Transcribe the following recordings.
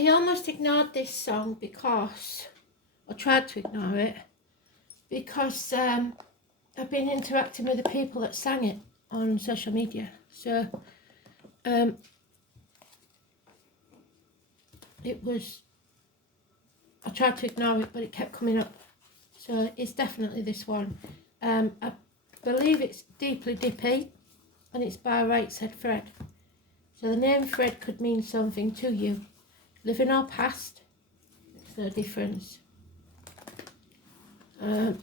I almost ignored this song because, or tried to ignore it, because I've been interacting with the people that sang it on social media. So it was, I tried to ignore it, but it kept coming up. So it's definitely this one. I believe it's Deeply Dippy, and it's by Right Said Fred. So the name Fred could mean something to you. Living or past, makes no difference. So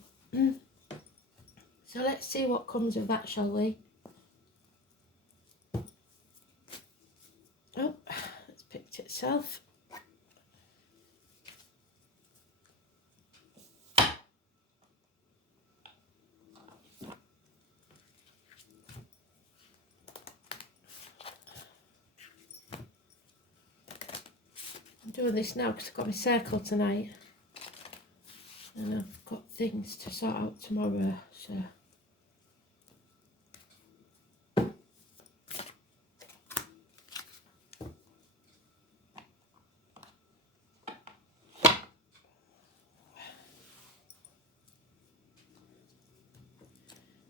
let's see what comes of that, shall we? Oh, it's picked itself. I'm doing this now because I've got my circle tonight. And I've got things to sort out tomorrow, so...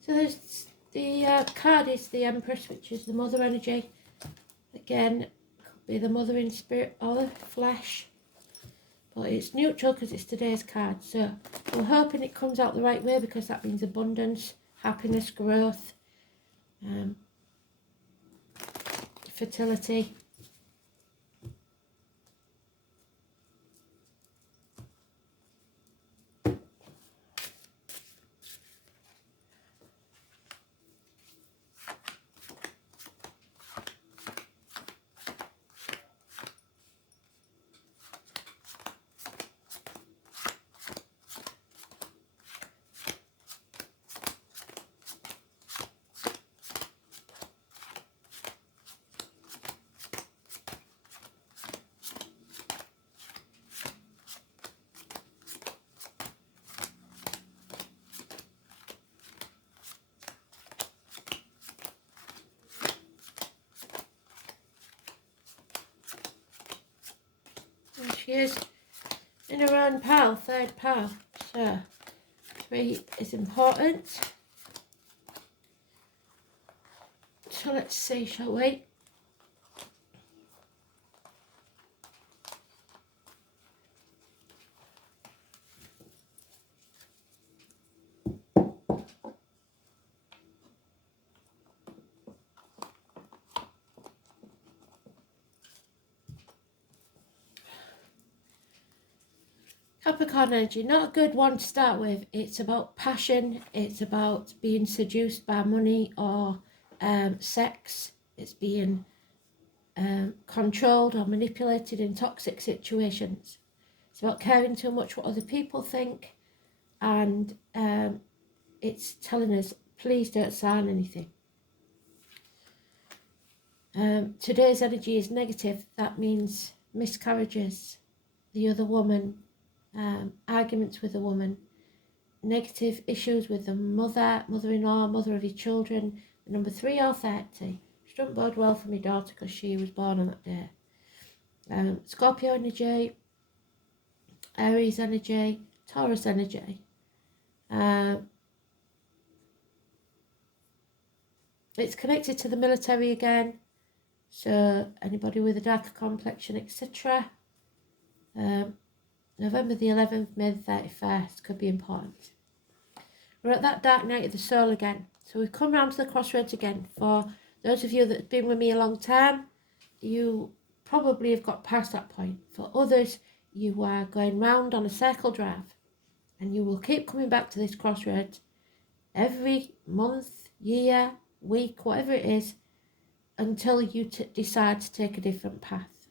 So there's the card is the Empress, which is the mother energy. Again, could be the mother in spirit or the flesh. But it's neutral because it's today's card. So we're hoping it comes out the right way, because that means abundance, happiness, growth, fertility. And she is in her own pile, third pile. So 3 is important. So let's see, shall we? Capricorn energy, not a good one to start with. It's about passion, it's about being seduced by money or sex. It's being controlled or manipulated in toxic situations. It's about caring too much what other people think, and it's telling us, please don't sign anything. Today's energy is negative. That means miscarriages, the other woman, arguments with a woman, negative issues with the mother, mother-in-law, mother of your children, number 3 or 30. Which don't bode well for my daughter because she was born on that day. Scorpio energy, Aries energy, Taurus energy. It's connected to the military again, so anybody with a darker complexion, etc. November the 11th, May the 31st could be important. We're at that dark night of the soul again. So we've come round to the crossroads again. For those of you that have been with me a long time, you probably have got past that point. For others, you are going round on a circle drive. And you will keep coming back to this crossroads every month, year, week, whatever it is, until you decide to take a different path.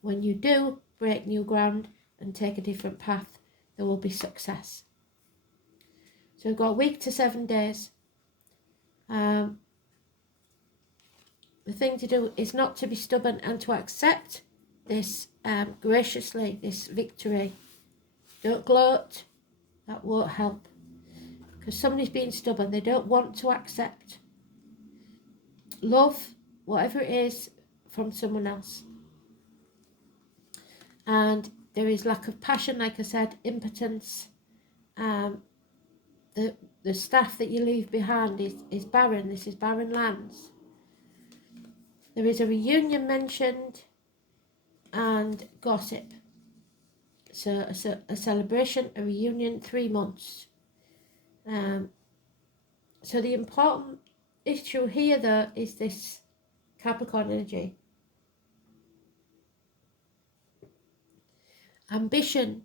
When you do break new ground and take a different path, there will be success. So we've got a week to 7 days. The thing to do is not to be stubborn and to accept this graciously, this victory. Don't gloat, that won't help. Because somebody's being stubborn, they don't want to accept love, whatever it is, from someone else. and there is lack of passion, like I said, impotence. The staff that you leave behind is barren. This is barren lands. There is a reunion mentioned and gossip. So a celebration, a reunion, 3 months. So the important issue here, though, is this Capricorn energy. Ambition.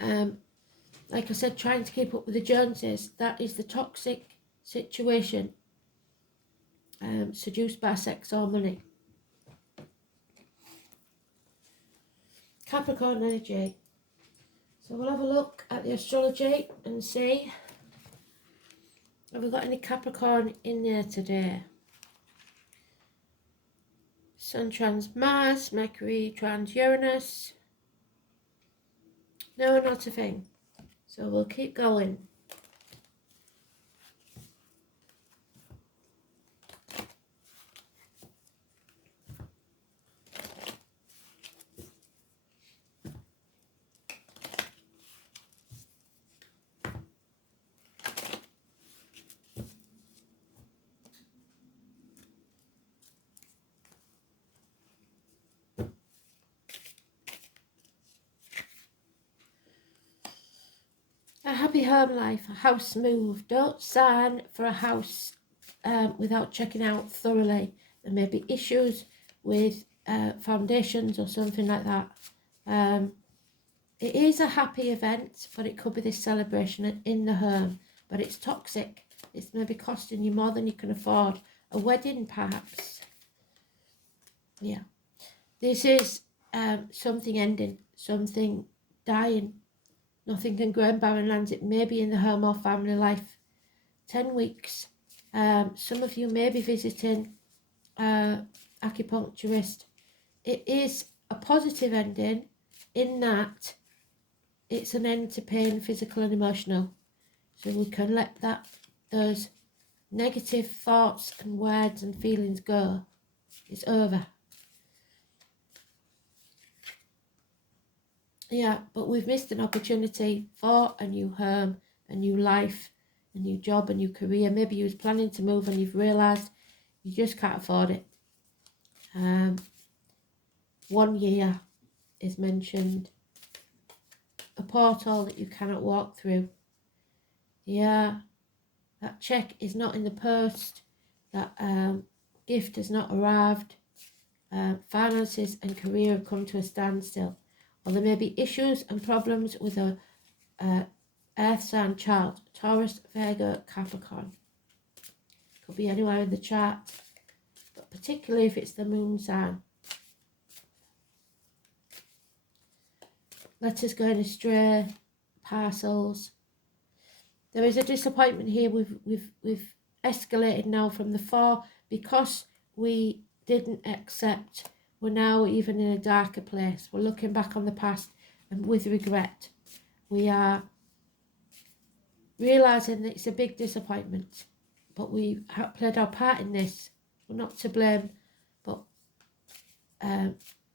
Like I said, trying to keep up with the Joneses. That is the toxic situation. Seduced by sex or money. Capricorn energy. So we'll have a look at the astrology and see, have we got any Capricorn in there today? Sun trans Mars, Mercury trans Uranus. No, not a thing. So we'll keep going. A happy home life, a house move. Don't sign for a house without checking out thoroughly. There may be issues with foundations or something like that. It is a happy event, but it could be this celebration in the home. But it's toxic. It's maybe costing you more than you can afford. A wedding, perhaps. Yeah. This is something ending, something dying. Nothing can grow in barren lands. It may be in the home or family life. 10 weeks. Some of you may be visiting acupuncturist. It is a positive ending in that it's an end to pain, physical and emotional. So we can let those negative thoughts and words and feelings go. It's over. Yeah, but we've missed an opportunity for a new home, a new life, a new job, a new career. Maybe you was planning to move and you've realised you just can't afford it. 1 year is mentioned. A portal that you cannot walk through. Yeah, that cheque is not in the post. That gift has not arrived. Finances and career have come to a standstill. Or there may be issues and problems with a earth sign child. Taurus, Virgo, Capricorn. Could be anywhere in the chart, but particularly if it's the moon sign. Letters going astray, parcels. There is a disappointment here. We've escalated now from the 4 because we didn't accept. We're now even in a darker place. We're looking back on the past and with regret. We are realising that it's a big disappointment, but we have played our part in this. We're not to blame, but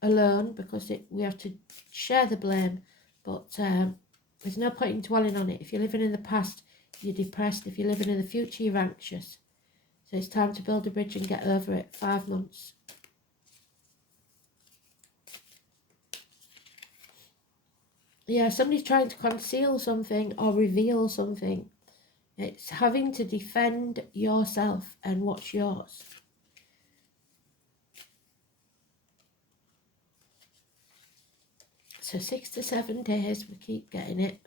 alone, because we have to share the blame, but there's no point in dwelling on it. If you're living in the past, you're depressed. If you're living in the future, you're anxious. So it's time to build a bridge and get over it. 5 months. Yeah, somebody's trying to conceal something or reveal something. It's having to defend yourself and what's yours. So 6 to 7 days, we keep getting it.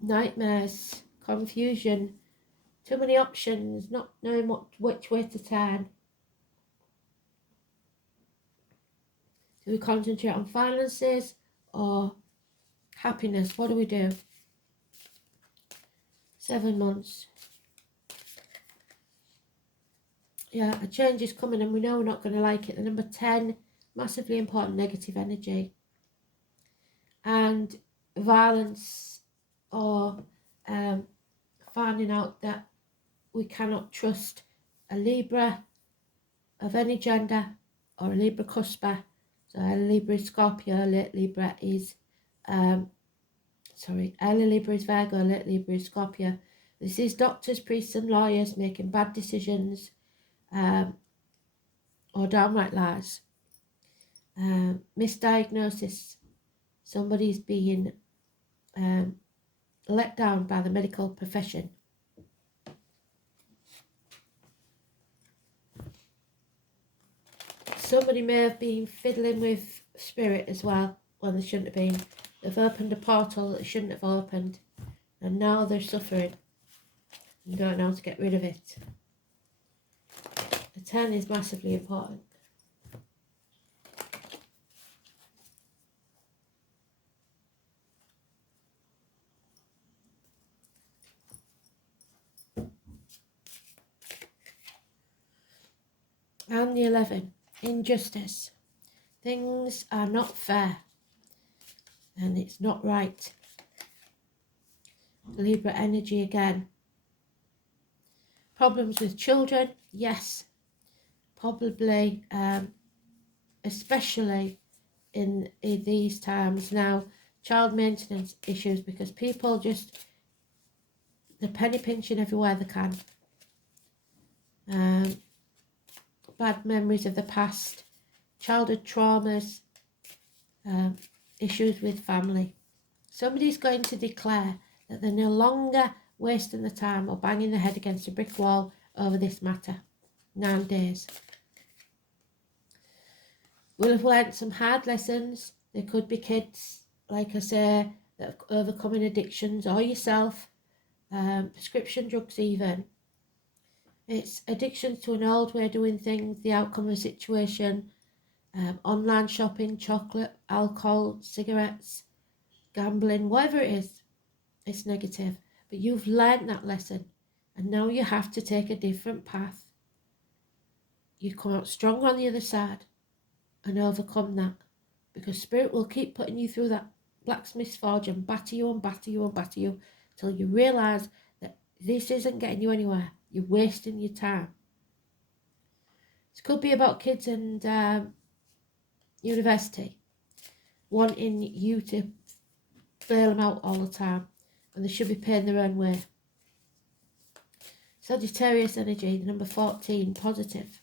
Nightmares, confusion, too many options, not knowing which way to turn. Do we concentrate on finances or happiness? What do we do? 7 months. Yeah, a change is coming and we know we're not going to like it. The number 10, massively important, negative energy. And violence or finding out that we cannot trust a Libra of any gender or a Libra cusper. So early Libra is Scorpio, late Libra is, early Libra is Virgo, late Libra is Scorpio. This is doctors, priests and lawyers making bad decisions or downright lies. Misdiagnosis. Somebody's being let down by the medical profession. Somebody may have been fiddling with spirit as well when they shouldn't have been. They've opened a portal that they shouldn't have opened, and now they're suffering and don't know how to get rid of it. The 10 is massively important. And the 11, injustice. Things are not fair and it's not right. Libra energy again. Problems with children, yes. Probably, especially in these times now, child maintenance issues, because people just, they're penny pinching everywhere they can. Bad memories of the past, childhood traumas, issues with family. Somebody's going to declare that they're no longer wasting the time or banging their head against a brick wall over this matter. 9 days. We'll have learnt some hard lessons. There could be kids, like I say, that have overcoming addictions, or yourself, prescription drugs even. It's addiction to an old way of doing things, the outcome of a situation, online shopping, chocolate, alcohol, cigarettes, gambling, whatever it is, it's negative. But you've learned that lesson, and now you have to take a different path. You come out stronger on the other side and overcome that, because spirit will keep putting you through that blacksmith's forge and batter you and batter you and batter you till you realise that this isn't getting you anywhere. You're wasting your time. This could be about kids and university wanting you to bail them out all the time, and they should be paying their own way. Sagittarius energy, the number 14, positive.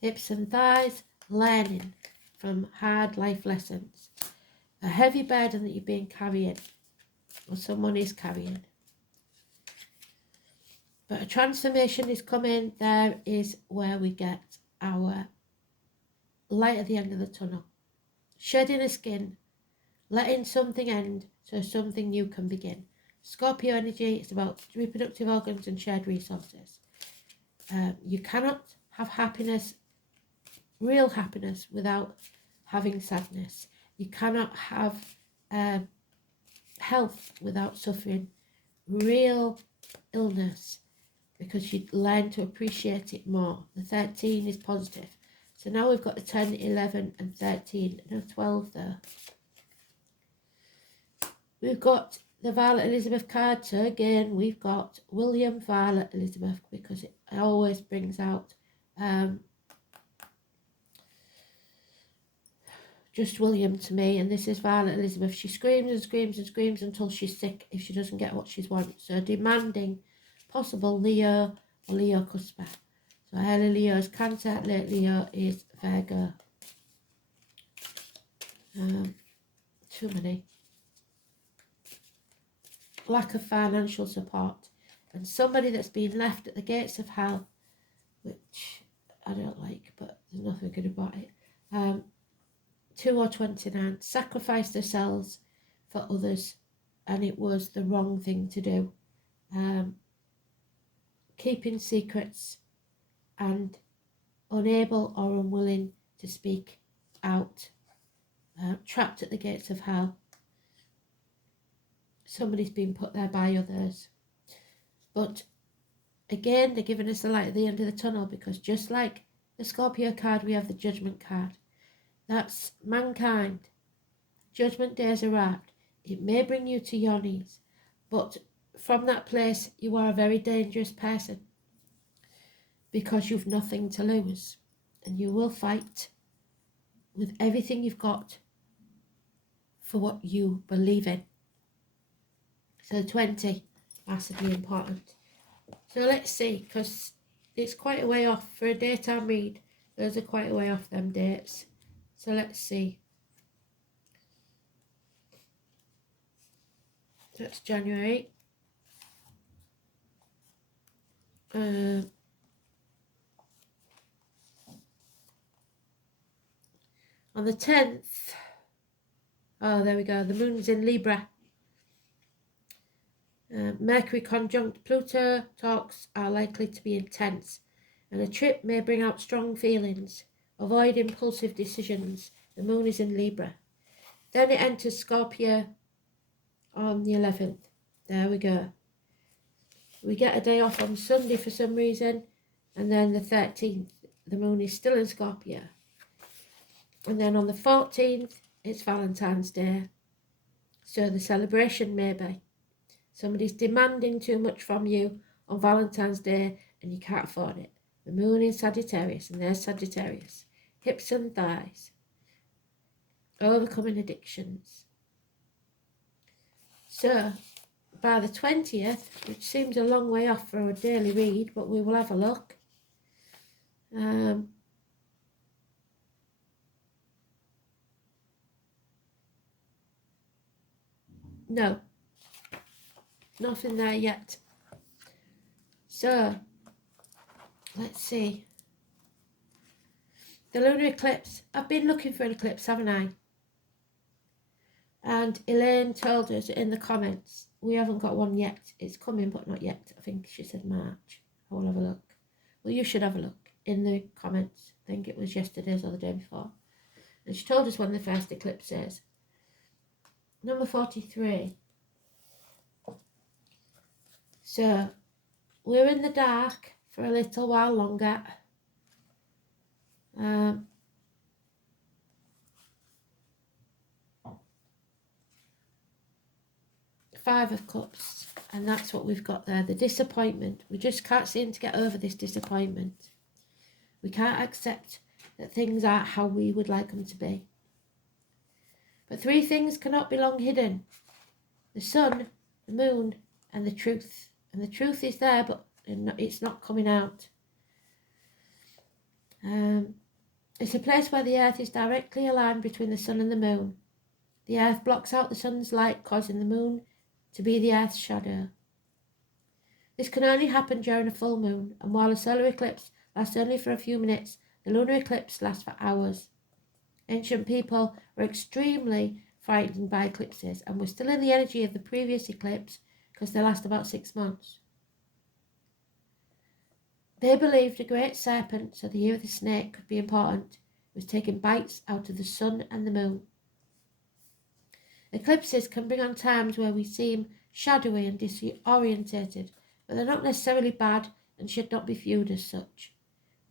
Hips and thighs, learning from hard life lessons. A heavy burden that you've been carrying, or someone is carrying. But a transformation is coming. There is where we get our light at the end of the tunnel. Shedding a skin, letting something end so something new can begin. Scorpio energy, it's about reproductive organs and shared resources. You cannot have happiness, real happiness, without having sadness. You cannot have health without suffering real illness, because you learn to appreciate it more. The 13 is positive. So now we've got the 10, 11 and 13, no 12 there. We've got the Violet Elizabeth card. So again, we've got William, Violet, Elizabeth, because it always brings out just William to me. And this is Violet Elizabeth. She screams and screams and screams until she's sick if she doesn't get what she wants. So demanding, possible Leo or Leo cusper. So early Leo is Cancer, late Leo is Virgo. Too many. Lack of financial support, and somebody that's been left at the gates of hell, which I don't like, but there's nothing good about it. 2 or 29, sacrificed themselves for others, and it was the wrong thing to do. Keeping secrets and unable or unwilling to speak out, trapped at the gates of hell. Somebody's been put there by others. But again, they're giving us the light at the end of the tunnel, because just like the Scorpio card, we have the Judgment card. That's mankind. Judgment day has arrived. It may bring you to your knees, but from that place, you are a very dangerous person, because you've nothing to lose, and you will fight with everything you've got for what you believe in. So 20, massively important. So let's see, because it's quite a way off for a daytime read. Those are quite a way off, them dates. So let's see. That's January. On the 10th, oh, there we go, the moon's in Libra. Mercury conjunct Pluto, talks are likely to be intense, and a trip may bring out strong feelings. Avoid impulsive decisions. The moon is in Libra. Then it enters Scorpio on the 11th. There we go. We get a day off on Sunday for some reason, and then the 13th, the moon is still in Scorpio. And then on the 14th, it's Valentine's Day. So the celebration may be. Somebody's demanding too much from you on Valentine's Day and you can't afford it. The moon in Sagittarius, and there's Sagittarius. Hips and thighs. Overcoming addictions. So, by the 20th, which seems a long way off for a daily read, but we will have a look. No. Nothing there yet. So, let's see. The lunar eclipse. I've been looking for an eclipse, haven't I? And Elaine told us in the comments, we haven't got one yet. It's coming, but not yet. I think she said March. I will have a look. Well, you should have a look in the comments. I think it was yesterday's or the day before. And she told us when the first eclipse is. Number 43. So, we're in the dark for a little while longer. 5 of Cups, and that's what we've got there, the disappointment. We just can't seem to get over this disappointment. We can't accept that things aren't how we would like them to be. But 3 things cannot be long hidden. The sun, the moon, and the truth. And the truth is there, but it's not coming out. It's a place where the earth is directly aligned between the sun and the moon. The earth blocks out the sun's light, causing the moon to be the earth's shadow. This can only happen during a full moon, and while a solar eclipse lasts only for a few minutes, the lunar eclipse lasts for hours. Ancient people were extremely frightened by eclipses and were still in the energy of the previous eclipse because they last about 6 months. They believed a great serpent, so the year of the snake could be important. It was taking bites out of the sun and the moon. Eclipses can bring on times where we seem shadowy and disorientated, but they're not necessarily bad and should not be viewed as such.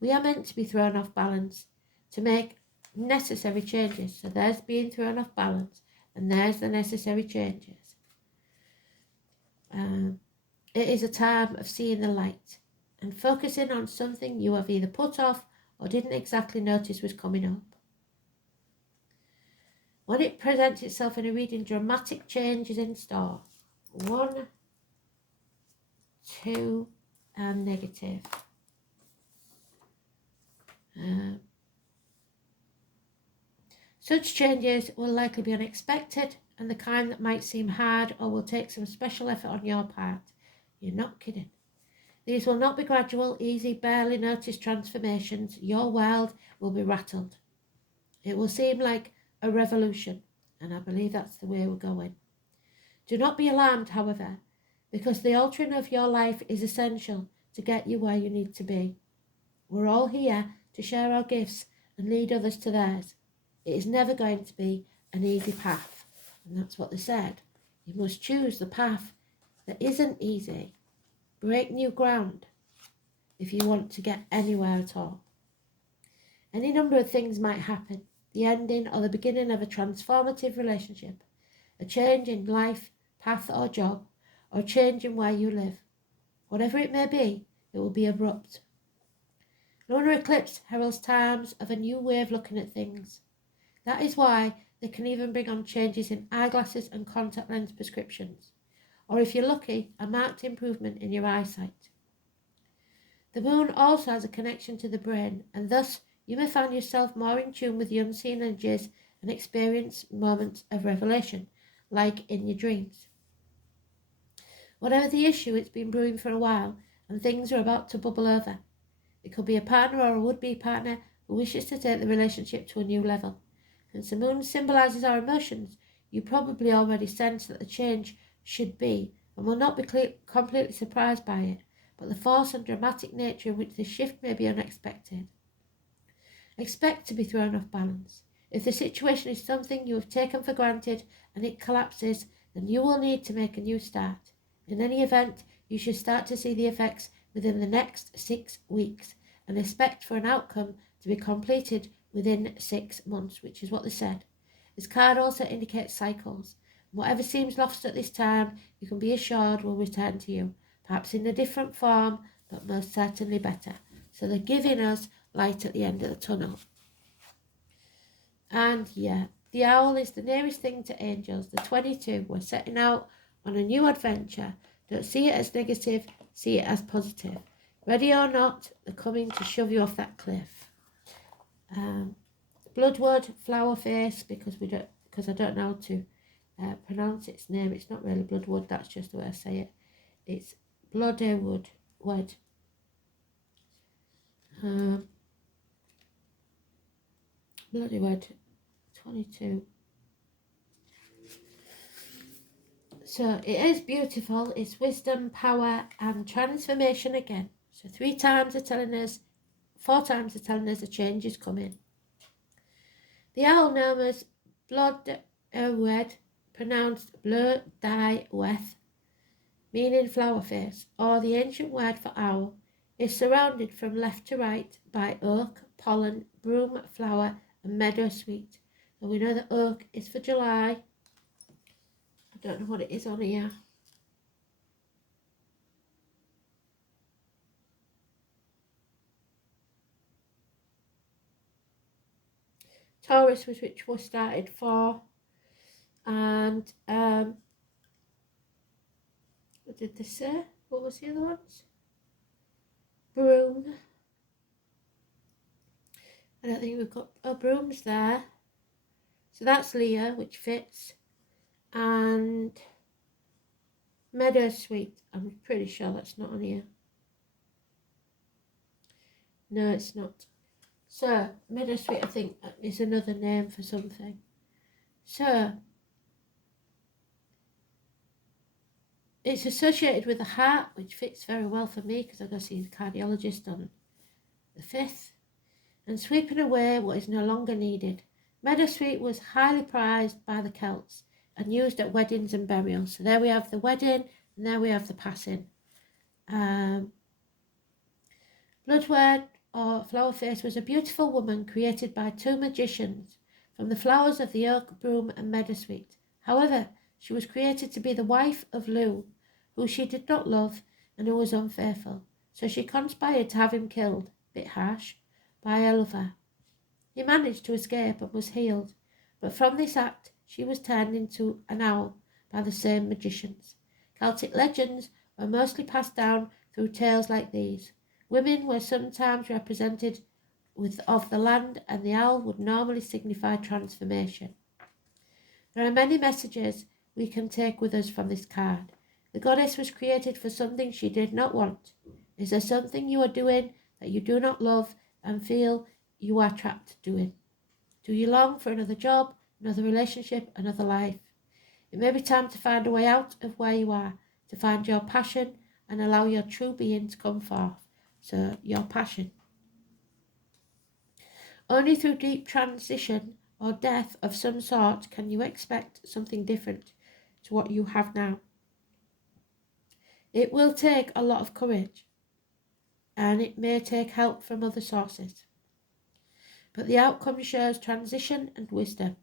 We are meant to be thrown off balance, to make necessary changes. So there's being thrown off balance, and there's the necessary changes. It is a time of seeing the light and focusing on something you have either put off or didn't exactly notice was coming up. When it presents itself in a reading, dramatic change is in store. 1, 2, and negative. Such changes will likely be unexpected and the kind that might seem hard or will take some special effort on your part. You're not kidding. These will not be gradual, easy, barely noticed transformations. Your world will be rattled. It will seem like a revolution, and I believe that's the way we're going. Do not be alarmed, however, because the altering of your life is essential to get you where you need to be. We're all here to share our gifts and lead others to theirs. It is never going to be an easy path, and that's what they said. You must choose the path that isn't easy. Break new ground if you want to get anywhere at all. Any number of things might happen. The ending or the beginning of a transformative relationship, a change in life, path or job, or a change in where you live. Whatever it may be, it will be abrupt. Lunar eclipse heralds times of a new way of looking at things. That is why they can even bring on changes in eyeglasses and contact lens prescriptions, or if you're lucky, a marked improvement in your eyesight. The moon also has a connection to the brain, and thus you may find yourself more in tune with the unseen energies and experience moments of revelation, like in your dreams. Whatever the issue, it's been brewing for a while, and things are about to bubble over. It could be a partner or a would-be partner who wishes to take the relationship to a new level. Since the moon symbolises our emotions, you probably already sense that the change should be, and will not be completely surprised by it, but the force and dramatic nature in which this shift may be unexpected. Expect to be thrown off balance. If the situation is something you have taken for granted and it collapses, then you will need to make a new start. In any event, you should start to see the effects within the next 6 weeks and expect for an outcome to be completed within 6 months, which is what they said. This card also indicates cycles. Whatever seems lost at this time, you can be assured will return to you, perhaps in a different form, but most certainly better. So they're giving us light at the end of the tunnel. And yeah, the owl is the nearest thing to angels. The 22, we're setting out on a new adventure. Don't see it as negative, see it as positive. Ready or not, they're coming to shove you off that cliff. Bloodwood, flower face, because I don't know how to pronounce its name. It's not really Bloodwood, that's just the way I say it. It's Bloodywood. Bloodywood 22. So it is beautiful. It's wisdom, power, and transformation again. So 3 times they're telling us, 4 times they're telling us a change is coming. The owl known as Bloodywood, pronounced Bloodywood, meaning flower face, or the ancient word for owl, is surrounded from left to right by oak, pollen, broom, flower, and meadowsweet. And we know that oak is for July. I don't know what it is on here. Taurus was which was started for, and what did they say? What was the other ones? Broom. I don't think we've got brooms there. So that's Leo, which fits, and meadowsweet. I'm pretty sure that's not on here. No, it's not. So meadowsweet, I think, is another name for something. So it's associated with the heart, which fits very well for me because I've got to see the cardiologist on the 5th. And sweeping away what is no longer needed. Meadowsweet was highly prized by the Celts and used at weddings and burials. So there we have the wedding, and there we have the passing. Bloodwood, or flower face, was a beautiful woman created by 2 magicians from the flowers of the oak, broom, and meadowsweet. However, she was created to be the wife of Lu, who she did not love and who was unfaithful. So she conspired to have him killed, a bit harsh, by her lover. He managed to escape and was healed, but from this act she was turned into an owl by the same magicians. Celtic legends were mostly passed down through tales like these. Women were sometimes represented of the land, and the owl would normally signify transformation. There are many messages we can take with us from this card. The goddess was created for something she did not want. Is there something you are doing that you do not love and feel you are trapped doing? Do you long for another job, another relationship, another life? It may be time to find a way out of where you are, to find your passion and allow your true being to come forth. So, your passion. Only through deep transition or death of some sort can you expect something different to what you have now. It will take a lot of courage, and it may take help from other sources. But the outcome shows transition and wisdom.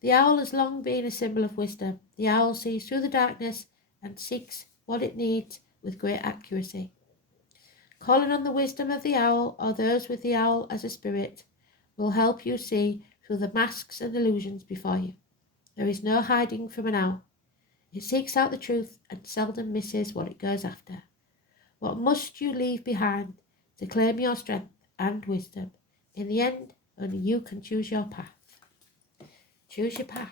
The owl has long been a symbol of wisdom. The owl sees through the darkness and seeks what it needs with great accuracy. Calling on the wisdom of the owl or those with the owl as a spirit will help you see through the masks and illusions before you. There is no hiding from an owl. It seeks out the truth and seldom misses what it goes after. What must you leave behind to claim your strength and wisdom? In the end, only you can choose your path. Choose your path.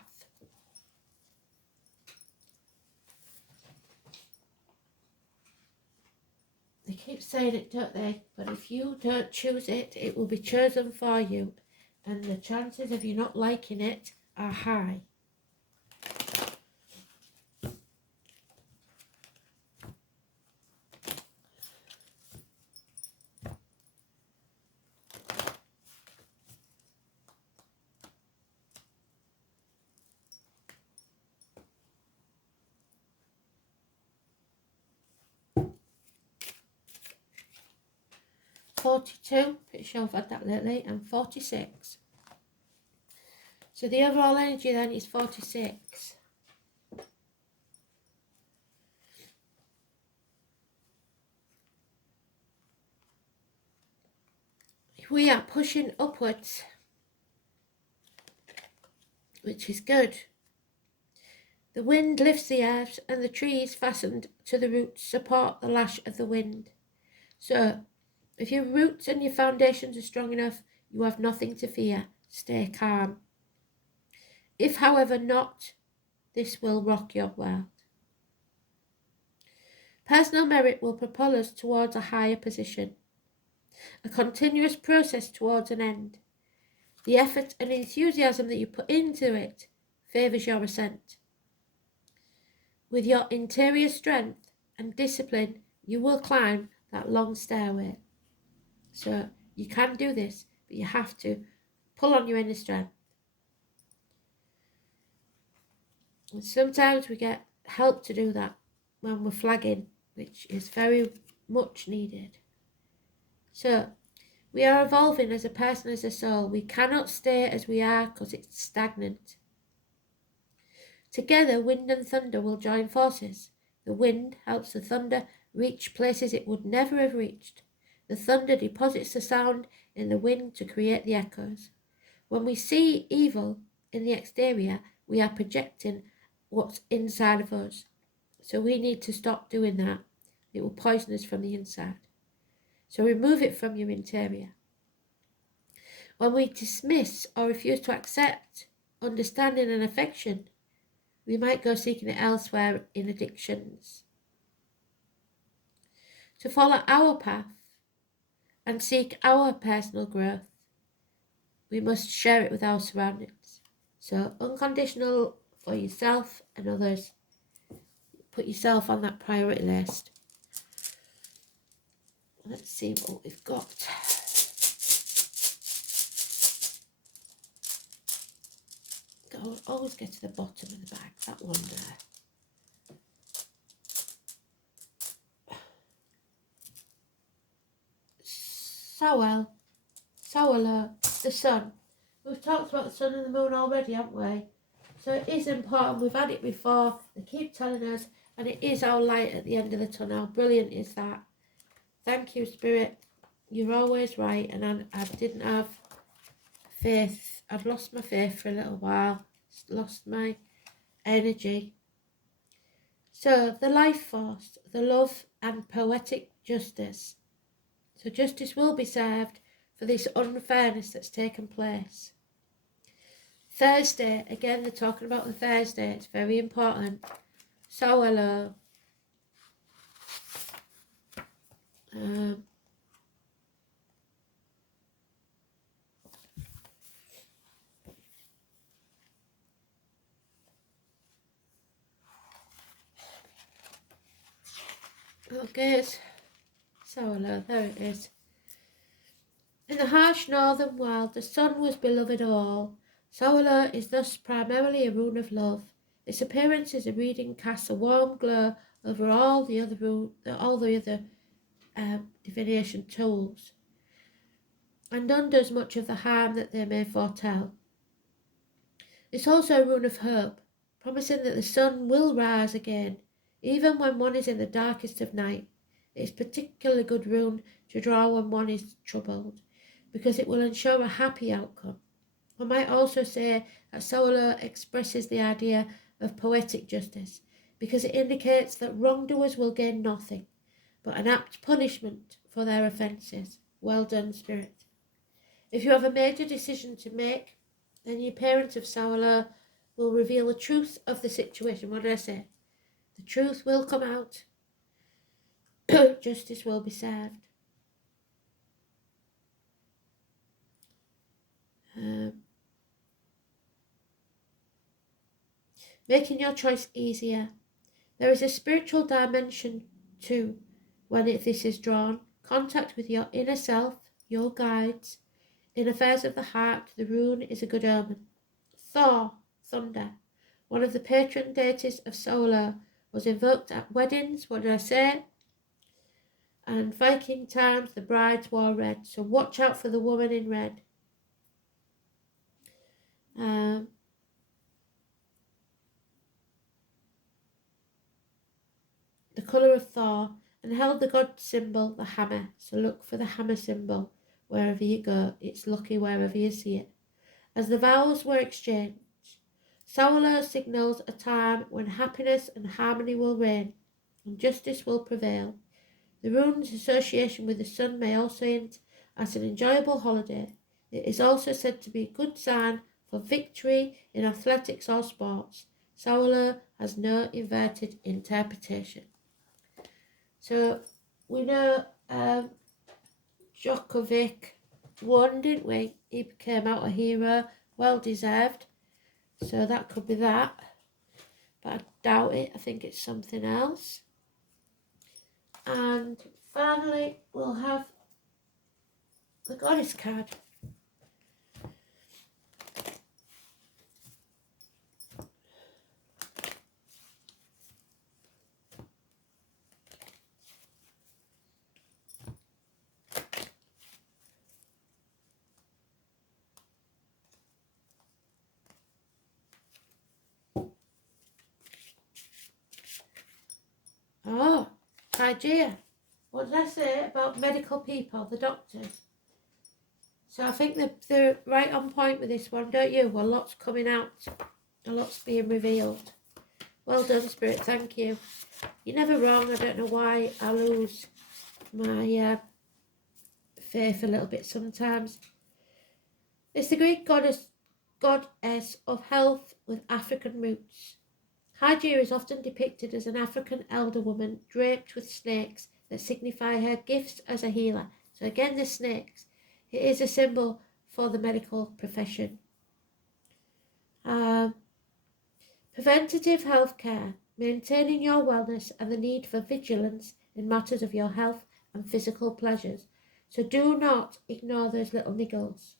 They keep saying it, don't they? But if you don't choose it, it will be chosen for you. And the chances of you not liking it are high. $42, pretty sure I've had that lately, and 46. So the overall energy then is 46. We are pushing upwards, which is good. The wind lifts the earth, and the trees fastened to the roots support the lash of the wind. So, if your roots and your foundations are strong enough, you have nothing to fear. Stay calm. If, however, not, this will rock your world. Personal merit will propel us towards a higher position, a continuous process towards an end. The effort and enthusiasm that you put into it favours your ascent. With your interior strength and discipline, you will climb that long stairway. So you can do this, but you have to pull on your inner strength. And sometimes we get help to do that when we're flagging, which is very much needed. So we are evolving as a person, as a soul. We cannot stay as we are because it's stagnant. Together, wind and thunder will join forces. The wind helps the thunder reach places it would never have reached. The thunder deposits the sound in the wind to create the echoes. When we see evil in the exterior, we are projecting what's inside of us. So we need to stop doing that. It will poison us from the inside. So remove it from your interior. When we dismiss or refuse to accept understanding and affection, we might go seeking it elsewhere in addictions. To follow our path and seek our personal growth, we must share it with our surroundings. So unconditional for yourself and others. Put yourself on that priority list. Let's see what we've got. Always get to the bottom of the bag, that one there. Sowelo, the sun. We've talked about the sun and the moon already, haven't we? So it is important. We've had it before. They keep telling us, and it is our light at the end of the tunnel. Brilliant is that. Thank you, Spirit. You're always right, and I didn't have faith. I'd lost my faith for a little while. Lost my energy. So the life force, the love and poetic justice. So justice will be served for this unfairness that's taken place. Thursday, again they're talking about the Thursday, it's very important. Sowelo. Okay, Sowelo, there it is. In the harsh northern world, the sun was beloved all. Sowelo is thus primarily a rune of love. Its appearance is a reading casts a warm glow over all the other divination tools, and undoes much of the harm that they may foretell. It's also a rune of hope, promising that the sun will rise again, even when one is in the darkest of night. It's particularly good rune to draw when one is troubled, because it will ensure a happy outcome. One might also say that solar expresses the idea of poetic justice, because it indicates that wrongdoers will gain nothing but an apt punishment for their offences. Well done, Spirit. If you have a major decision to make, then your parent of solar will reveal the truth of the situation. What did I say? The truth will come out. Justice will be served. Making your choice easier. There is a spiritual dimension too when this is drawn. Contact with your inner self, your guides. In affairs of the heart, the rune is a good omen. Thor, thunder, one of the patron deities of solar, was invoked at weddings. What did I say? And Viking times, the brides wore red. So watch out for the woman in red. The colour of Thor, and held the god symbol, the hammer. So look for the hammer symbol wherever you go. It's lucky wherever you see it. As the vows were exchanged, solar signals a time when happiness and harmony will reign and justice will prevail. The rune's association with the sun may also hint at an enjoyable holiday. It is also said to be a good sign for victory in athletics or sports. Solar has no inverted interpretation. So we know Djokovic won, didn't we? He became out a hero, well deserved. So that could be that. But I doubt it. I think it's something else. And finally, we'll have the goddess card. Oh, Hygeia. What did I say about medical people, the doctors? So I think they're right on point with this one, don't you? Well, lots coming out. A lot's being revealed. Well done, Spirit. Thank you. You're never wrong. I don't know why I lose my faith a little bit sometimes. It's the Greek goddess of health with African roots. Hygeia is often depicted as an African elder woman draped with snakes that signify her gifts as a healer. So again, the snakes. It is a symbol for the medical profession. Preventative health care, maintaining your wellness and the need for vigilance in matters of your health and physical pleasures. So do not ignore those little niggles.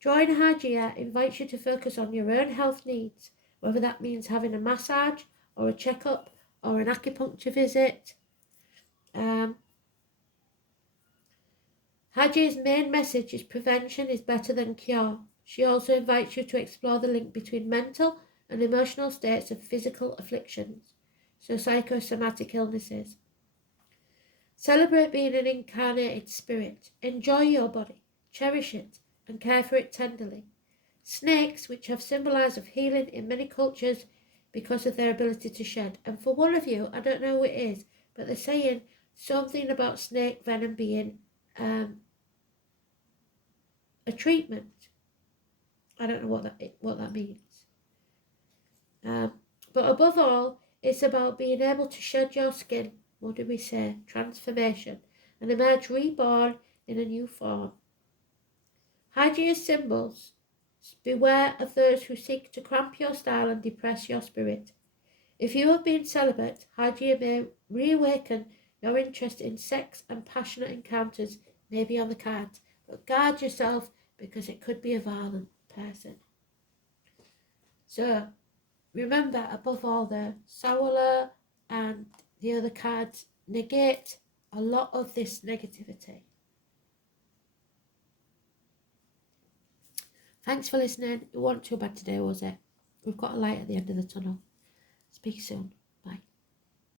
Drawing Hygeia invites you to focus on your own health needs, whether that means having a massage or a checkup or an acupuncture visit. Hygieia's main message is prevention is better than cure. She also invites you to explore the link between mental and emotional states of physical afflictions, so psychosomatic illnesses. Celebrate being an incarnated spirit. Enjoy your body, cherish it, and care for it tenderly. Snakes, which have symbolised of healing in many cultures because of their ability to shed. And for one of you, I don't know who it is, but they're saying something about snake venom being a treatment. I don't know what that means. But above all, it's about being able to shed your skin. What do we say? Transformation. And emerge reborn in a new form. Hygieia's symbols. Beware of those who seek to cramp your style and depress your spirit. If you have been celibate, Hygeia may reawaken your interest in sex and passionate encounters, maybe on the cards. But guard yourself, because it could be a violent person. So, remember, above all, the solar and the other cards negate a lot of this negativity. Thanks for listening. It wasn't too bad today, was it? We've got a light at the end of the tunnel. Speak soon.